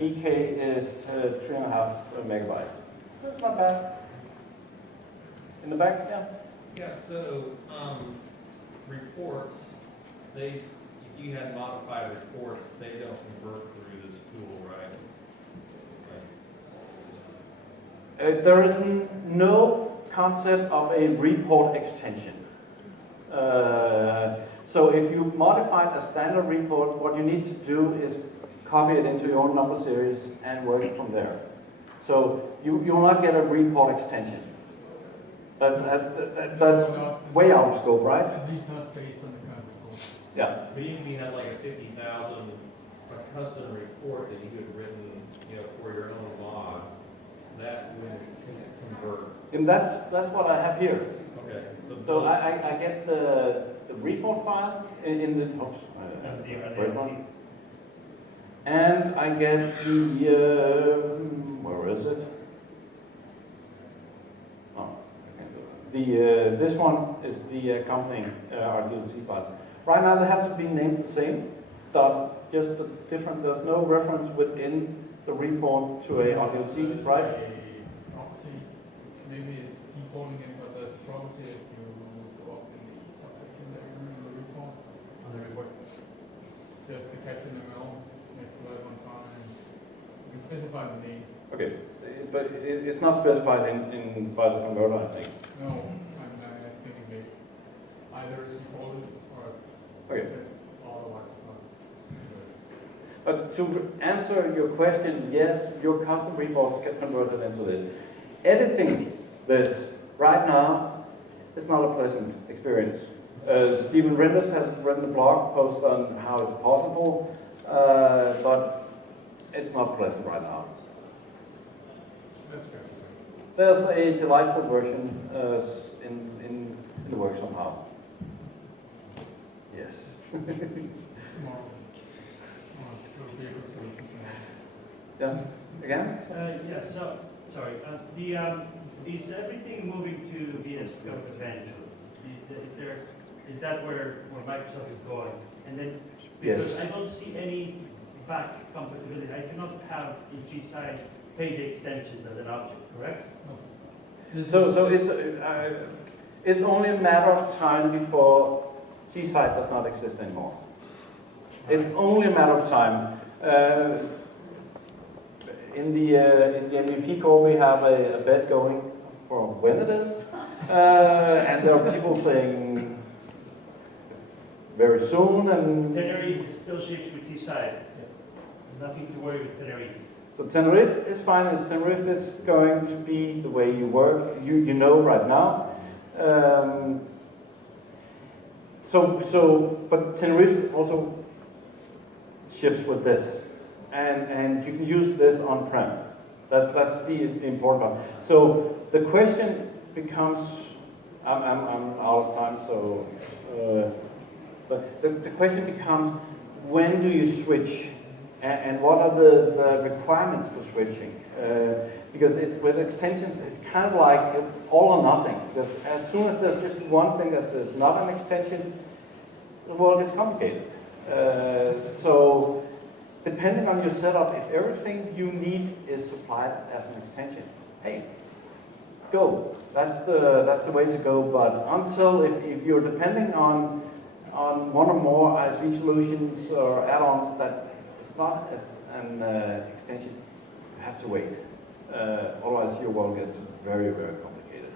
EK is 3.5 megabyte. That's not bad. In the back, yeah? Yeah, so reports, if you had modified reports, they don't convert through this tool, right? There is no concept of a report extension. So if you modified a standard report, what you need to do is copy it into your own number series and work it from there. So you will not get a report extension. That's way out of scope, right? At least not based on the current scope. Yeah. But even if you had like a 50,000 a custom report that you had written, for your own log, that would convert. And that's what I have here. Okay. So I get the report file in the and I get the where is it? Oh, this one is the accompanying RDLC file. Right now they have to be named the same, but just the different. There's no reference within the report to a RDLC, right? Property, maybe it's defaulting it, but there's property if you go up in the subsection there in the report. On the report. Just the captain ML next to that one time. You can specify the name. Okay, but it's not specified in by the converter, I think. No, I'm thinking they either defaulted or Okay. otherwise not. But to answer your question, yes, your custom reports get converted into this. Editing this right now is not a pleasant experience. Stephen Renders has written a blog post on how it's possible, but it's not pleasant right now. That's fair. There's a delightful version in the works somehow. Yes. Tomorrow. Yeah. Again? Yes, so, sorry. Is everything moving to VS Code eventually? Is that where Microsoft is going? And then, because Yes. I don't see any back compatibility. I cannot have in G-side page extensions as an object, correct? So it's only a matter of time before C-side does not exist anymore. It's only a matter of time. In the MVP core, we have a bet going for when it is, and there are people saying very soon. And Tenerife still ships with G-side. Nothing to worry with Tenerife. so Tenerife is fine. As Tenerife is going to be the way you work, you know right now. But Tenerife also ships with this, and you can use this on-prem. That's the important part. So the question becomes, I'm out of time, so but the question becomes, when do you switch, and what are the requirements for switching? Because with extensions, it's kind of like all or nothing. Because as soon as there's just one thing that is not an extension, the world gets complicated. So depending on your setup, if everything you need is supplied as an extension, hey, go. That's the way to go. But until if you're depending on one or more ISV solutions or add-ons that is not an extension, you have to wait. Otherwise, your world gets very, very complicated.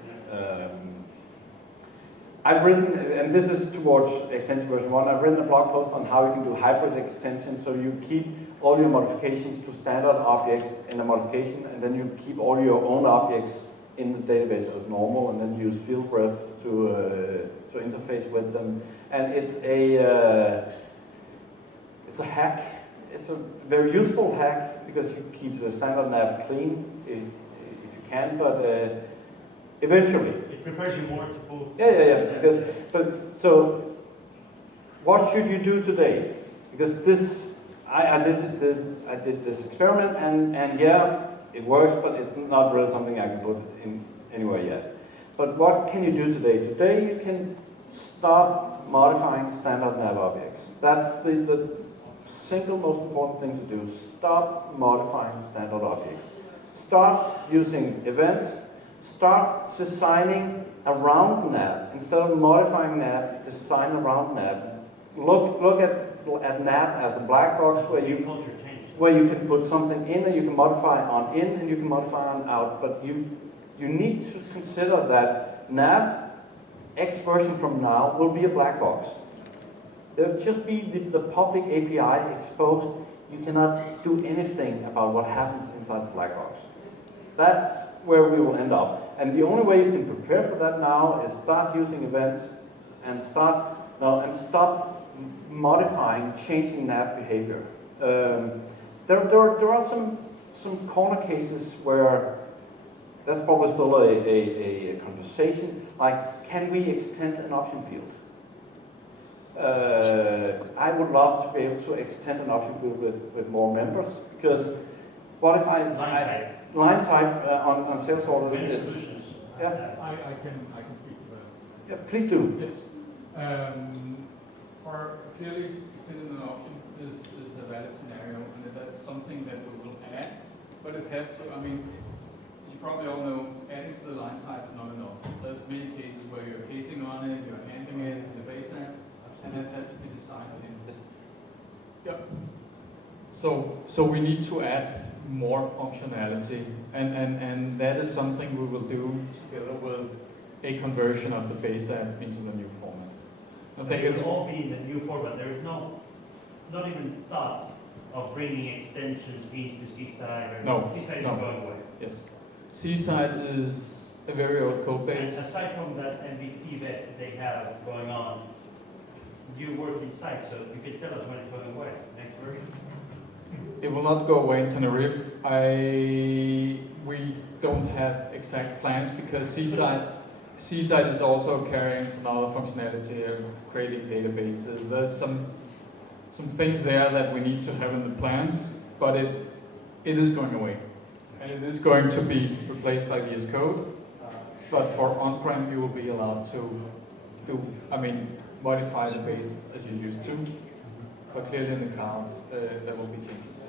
I've written, and this is towards extension version 1, I've written a blog post on how you can do hybrid extension, so you keep all your modifications to standard objects in a modification, and then you keep all your own objects in the database as normal, and then use field breadth to interface with them. And it's a hack. It's a very useful hack because you keep the standard nav clean if you can, but eventually. It prepares you more to move. Yeah. So, what should you do today? Because this, I did this experiment, and yeah, it works, but it's not really something I can put in anywhere yet. But what can you do today? Today you can start modifying standard nav objects. That's the single most important thing to do. stop modifying standard objects. Start using events. Start designing around NAV. Instead of modifying NAV, design around NAV. Look at NAV as a black box where you can put something in and you can modify on in and you can modify on out. But you need to consider that NAV X version from now will be a black box. There'll just be the public API exposed. You cannot do anything about what happens inside the black box. That's where we will end up. And the only way you can prepare for that now is start using events and stop modifying, changing NAV behavior. There are some corner cases where that's probably still a conversation, like can we extend an option field? I would love to be able to extend an option field with more members, because what if line type on sales orders is... Yeah. I can speak to that. Yeah, please do. Yes. For clearly extending an option is a valid scenario, and that's something that we will add, but it has to, I mean, you probably all know adding to the line type is not enough. There's many cases where you're casing on it, you're handling it in the base app, and that has to be decided in this. Yep. So we need to add more functionality, and that is something we will do together with a conversion of the base app into the new format. I think It it's will all be in the new format. There is not even thought of bringing extensions into Seaside, or No, Seaside no. is going away. yes. Seaside is a very old code base. And aside from that MVP that they have going on, you work inside, so you can tell us when it's going away. Next version. It will not go away in Tenerife. We don't have exact plans because Seaside is also carrying some other functionality of creating databases. There's some things there that we need to have in the plans, but it is going away. And it is going to be replaced by VS Code. But for on-prem, you will be allowed to modify the base as you used to. But clearly in the cloud, there will be changes.